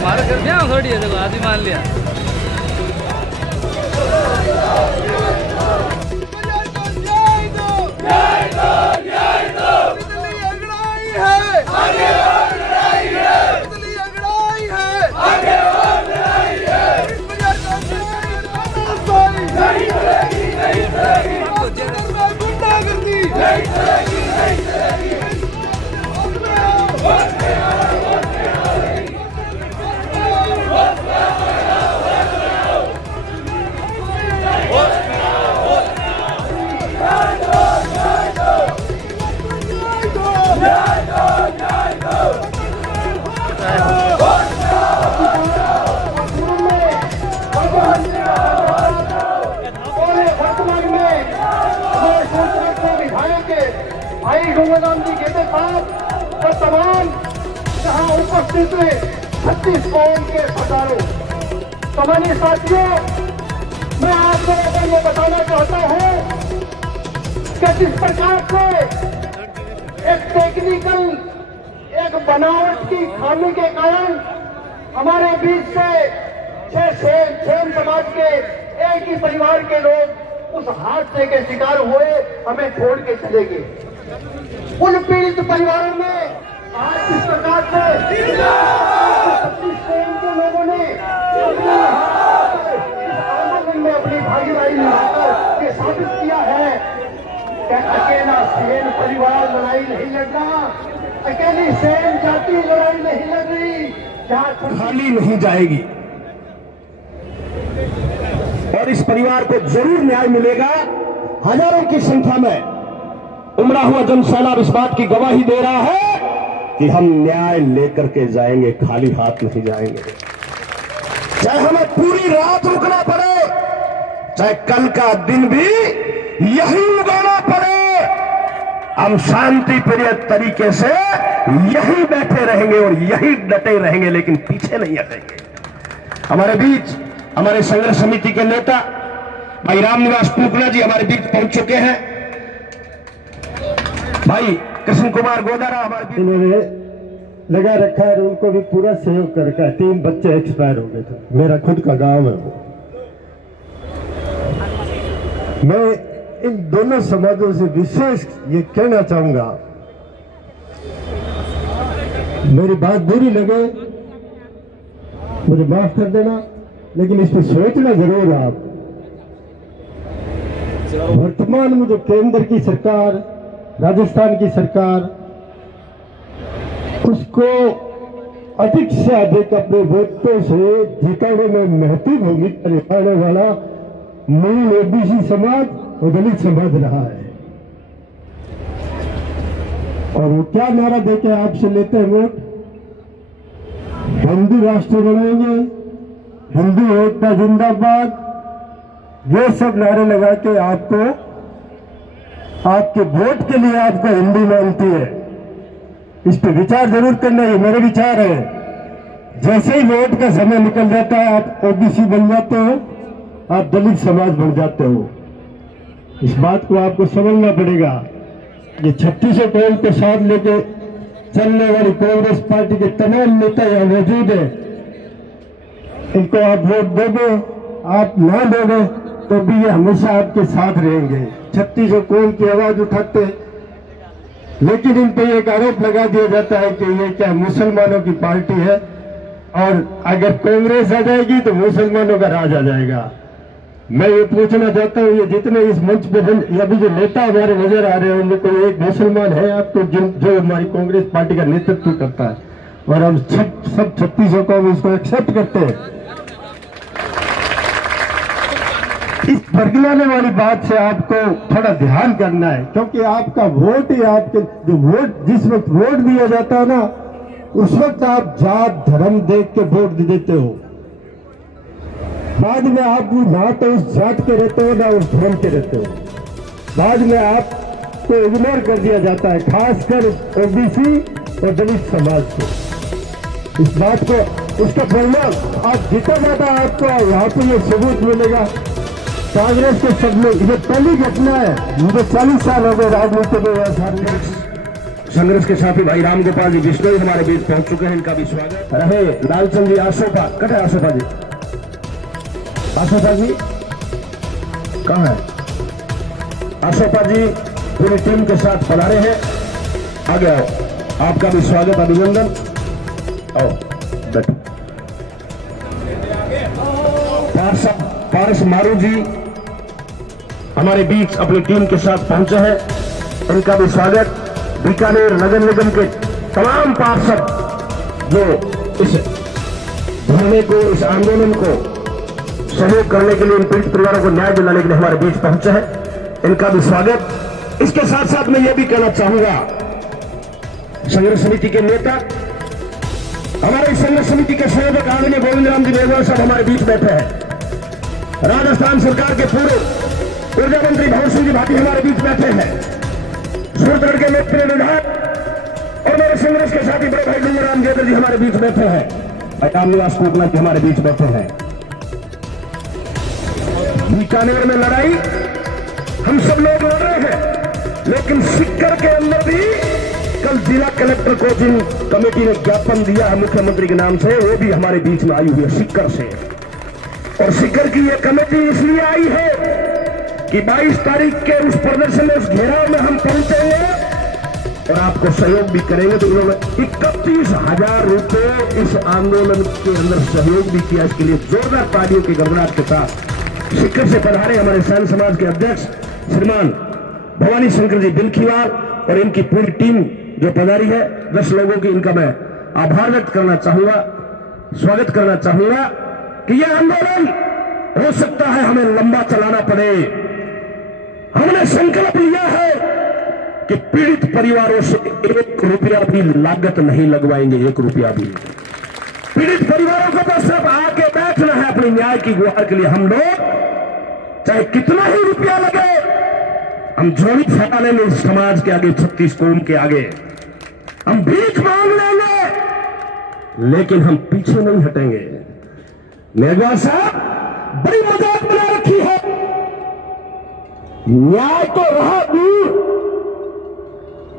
हमारा कर दिया थोड़ी है, देखो आदमी मान लिया। भाई गोवर्धन गेटे साहब और तमाम यहाँ उपस्थित हुए 36 कौम के सरदारों, सामान्य साथियों, मैं आप लोगों को ये बताना चाहता हूँ कि जिस प्रकार से एक टेक्निकल एक बनावट की खामी के कारण हमारे बीच से सेन समाज के एक ही परिवार के लोग उस हादसे के शिकार हुए, हमें छोड़ के चले गए। उन पीड़ित परिवारों में आज इस प्रकार से 36 के लोगों ने आंदोलन में अपनी भागीदारी निभाकर ये साबित किया है कि अकेला सेन परिवार लड़ाई नहीं लड़ रहा, अकेली सेन जाति लड़ाई नहीं लड़ रही, जहाँ खाली नहीं जाएगी और इस परिवार को जरूर न्याय मिलेगा। हजारों की संख्या में उमड़ा हुआ जनसैलाब इस बात की गवाही दे रहा है कि हम न्याय लेकर के जाएंगे, खाली हाथ नहीं जाएंगे। चाहे हमें पूरी रात रुकना पड़े, चाहे कल का दिन भी यही उगाना पड़े, हम शांति प्रिय तरीके से यही बैठे रहेंगे और यही डटे रहेंगे, लेकिन पीछे नहीं हटेंगे। हमारे बीच हमारे संघर्ष समिति के नेता भाई रामनिवास टूकना जी हमारे बीच पहुंच चुके हैं। भाई कृष्ण कुमार गोदारा हमारे बीच इन्होंने लगा रखा है, उनको भी पूरा सहयोग कर रखा है। 3 बच्चे एक्सपायर हो गए थे, मेरा खुद का गांव है वो। मैं इन दोनों समाजों से विशेष ये कहना चाहूंगा, मेरी बात बुरी लगे मुझे माफ कर देना, लेकिन इस पर सोचना जरूर आप। वर्तमान में जो केंद्र की सरकार, राजस्थान की सरकार, उसको अधिक से अधिक अपने वोटों से जिताने में महत्वपूर्ण भूमिका निभाने वाला मूल ओबीसी समाज और दलित समाज रहा है। और वो क्या नारा देके आपसे लेते हैं वोट? हिंदू राष्ट्र बनाएंगे, हिंदू एकता जिंदाबाद, ये सब नारे लगा के आपको, आपके वोट के लिए आपको हिंदू मानती है। इस पर विचार जरूर करना, ये मेरे विचार है। जैसे ही वोट का समय निकल जाता है आप ओबीसी बन जाते हो, आप दलित समाज बन जाते हो। इस बात को आपको समझना पड़ेगा। ये 36 कौम को साथ लेके चलने वाली कांग्रेस पार्टी के तमाम नेता यहाँ मौजूद है। इनको आप वोट दोगे, आप ना दोगे तो भी ये हमेशा आपके साथ रहेंगे। 36 कौम की आवाज उठाते, लेकिन इन पे एक आरोप लगा दिया जाता है कि ये क्या मुसलमानों की पार्टी है और अगर कांग्रेस आ जाएगी तो मुसलमानों का राज आ जाएगा। मैं ये पूछना चाहता हूँ, ये जितने इस मंच पे अभी जो नेता हमारे नजर आ रहे हैं उनमें कोई एक मुसलमान है आपको जो हमारी कांग्रेस पार्टी का नेतृत्व करता है, और हम सब 36 कौम इसको एक्सेप्ट करते हैं। इस बरगलाने वाली बात से आपको थोड़ा ध्यान करना है, क्योंकि आपका वोट ही आपके जो वोट जिस वक्त वोट दिया जाता है ना, उस वक्त आप जात धर्म देख के वोट देते हो। बाद में आप ना तो उस जात के रहते हो ना उस धर्म के रहते हो। बाद में आपको इग्नोर कर दिया जाता है, खासकर ओबीसी और दलित समाज को। इस बात को उसका परिणाम आप जितना ज्यादा आपको यहाँ पे ये सबूत मिलेगा। कांग्रेस के सब लोग, ये पहली घटना है, मुझे 40 साल हो गए राजनीति में। कांग्रेस के साथी भाई राम गोपाल जी बिश्नोई हमारे बीच पहुंच चुके हैं, इनका भी स्वागत रहे। लालचंद जी आसोपा, कट है आसोपा जी, आसोपा जी कहाँ है? आसोपा जी पूरी टीम के साथ पधारे हैं, आगे आओ, आपका भी स्वागत अभिनंदन। आओ बैठो। पारस मारू जी हमारे बीच अपनी टीम के साथ पहुंचे हैं, इनका भी स्वागत। बीकानेर नगर निगम के तमाम पार्षद जो इस धरने को, इस आंदोलन को सहयोग करने के लिए, इन पीड़ित परिवारों को न्याय दिलाने के लिए हमारे बीच पहुंचे हैं, इनका भी स्वागत। इसके साथ साथ मैं यह भी कहना चाहूंगा, संघर्ष समिति के नेता, हमारे संघर्ष समिति के संयोजक आदरणीय गोविंद राम जी मेघवाल साहब हमारे बीच बैठे हैं। राजस्थान सरकार के पूर्व ऊर्जा मंत्री भवन सिंह जी भाटी हमारे बीच बैठे हैं। सूरतगढ़ के लोकप्रिय विधायक और मेरे संघर्ष के साथी बड़े भाई डूंगराम जेदर जी हमारे बीच बैठे हैं। रामनिवास कोटला जी हमारे बीच बैठे हैं। बीकानेर में लड़ाई हम सब लोग लड़ रहे हैं, लेकिन सिक्कर के अंदर भी कल जिला कलेक्टर को जिन कमेटी ने ज्ञापन दिया है मुख्यमंत्री के नाम से, वो भी हमारे बीच में आई हुई है सिक्कर से। और सिक्कर की ये कमेटी इसलिए आई है कि 22 तारीख के उस प्रदर्शन में, उस घेराव में हम पहुंचेंगे और आपको सहयोग भी करेंगे। तो उन्होंने 31,000 रुपए इस आंदोलन के अंदर सहयोग भी किया। इसके लिए जोरदार तालियों की गड़गड़ाहट के साथ सिक्कर से पधारे हमारे सैन समाज के अध्यक्ष श्रीमान भवानी शंकर जी बिलखीवाल और इनकी पूरी टीम जो पधारी है, 10 लोगों की, इनका मैं आभार व्यक्त करना चाहूंगा, स्वागत करना चाहूंगा कि यह आंदोलन हो सकता है हमें लंबा चलाना पड़े। हमने संकल्प लिया है कि पीड़ित परिवारों से 1 रुपया भी लागत नहीं लगवाएंगे, 1 रुपया भी। पीड़ित परिवारों को तो सिर्फ आके बैठना है अपनी न्याय की गुहार के लिए। हम लोग चाहे कितना ही रुपया लगे, हम झोली फैला लेंगे इस समाज के आगे, 36 कौम के आगे। हम भीख मांग लेंगे, लेकिन हम पीछे नहीं हटेंगे। मेघवाल साहब बड़ी मजाक बना रखी है, न्याय तो रहा दूर,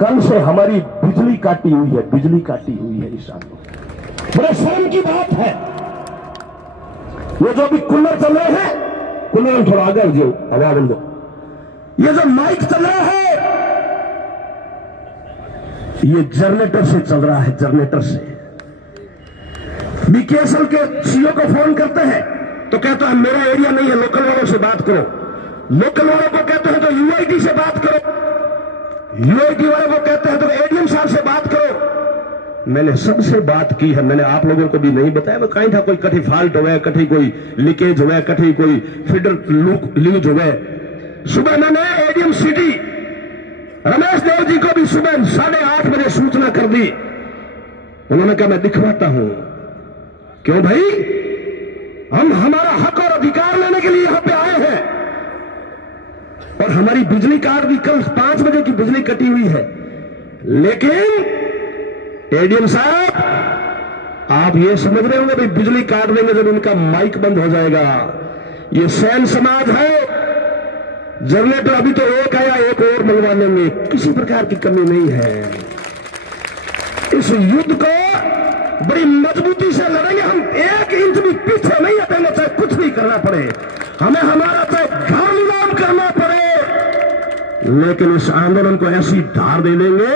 कल से हमारी बिजली काटी हुई है, बिजली काटी हुई है इस आंदोलन। बड़े शर्म की बात है। ये जो अभी कूलर चल रहे हैं, कूलर में थोड़ा आगे जो हवा बंद दो, ये जो माइक चल रहा है ये जनरेटर से चल रहा है, जनरेटर से। बीकेएसएल के सीईओ को फोन करते हैं तो कहते हैं मेरा एरिया नहीं है, लोकल वालों से बात करो। लोकल वालों को कहते हैं तो यूआईटी से बात करो, यूआईटी वालों को कहते हैं तो एडीएम साहब से बात करो। मैंने सबसे बात की है, मैंने आप लोगों को भी नहीं बताया। मैं कहीं था कोई कठी फॉल्ट हो गया, कठी कोई लीकेज हो गया, कठी कोई फीडर लीज हो गए। सुबह मैंने एडीएम सिटी रमेश देव जी को भी सुबह 8:30 बजे सूचना कर दी। उन्होंने कहा मैं दिखवाता हूं। क्यों भाई, हम हमारा हक और अधिकार लेने के लिए यहां पे आए हैं। और हमारी बिजली कार्ड भी कल 5 बजे की बिजली कटी हुई है, लेकिन एडीएम साहब आप ये समझ रहे होंगे भाई बिजली काट देंगे जब इनका माइक बंद हो जाएगा। ये सैन समाज है, जनरेटर अभी तो एक आया, एक और मंगवाने में किसी प्रकार की कमी नहीं है। इस युद्ध को बड़ी मजबूती से लड़ेंगे हम, 1 इंच भी पीछे नहीं हटेंगे, चाहे कुछ भी करना पड़े, हमें हमारा चाहे घर नीलाम करना पड़े, लेकिन इस आंदोलन को ऐसी धार दे देंगे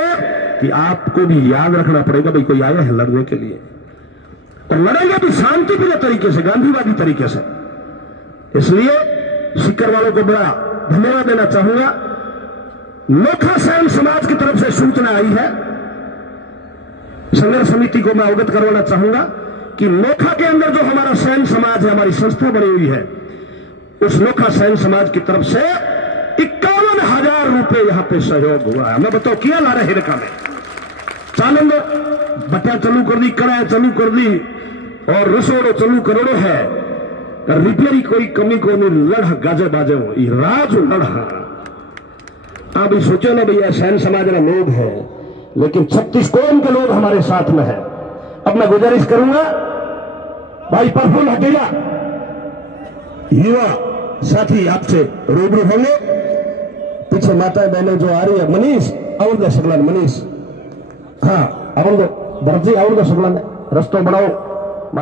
कि आपको भी याद रखना पड़ेगा भाई कोई आया है लड़ने के लिए। और लड़ेंगे भी शांतिप्रिय तरीके से, गांधीवादी तरीके से। इसलिए सीकर वालों को बड़ा धन्यवाद देना चाहूंगा। नोखा सैन समाज की तरफ से सूचना आई है, संघर्ष समिति को मैं अवगत करवाना चाहूंगा कि नोखा के अंदर जो हमारा सैन समाज है, हमारी संस्था बनी हुई है, उस नोखा सैन समाज की तरफ से 51,000 रुपए यहां पे सहयोग हुआ है। मैं बताओ क्या ला रहे हिरका में चालन दो बटा चालू कर दी, कड़ा चालू कर दी और रसोड़ो चालू करोड़ो है, रिपेयरी कोई कमी को नहीं, लड़ गाजे बाजे हो राज लड़। आप सोचो ना भैया, सैन समाज का लोग है लेकिन 36 कौम के लोग हमारे साथ में है। अब मैं गुजारिश करूंगा भाई प्रफुल्ल हटेला युवा साथी आपसे रूबरू होंगे। पीछे माता बहनें जो आ रही है, मनीष और सकलान, मनीष हाँ अब भरत जी और सकलान रस्तो बनाओ।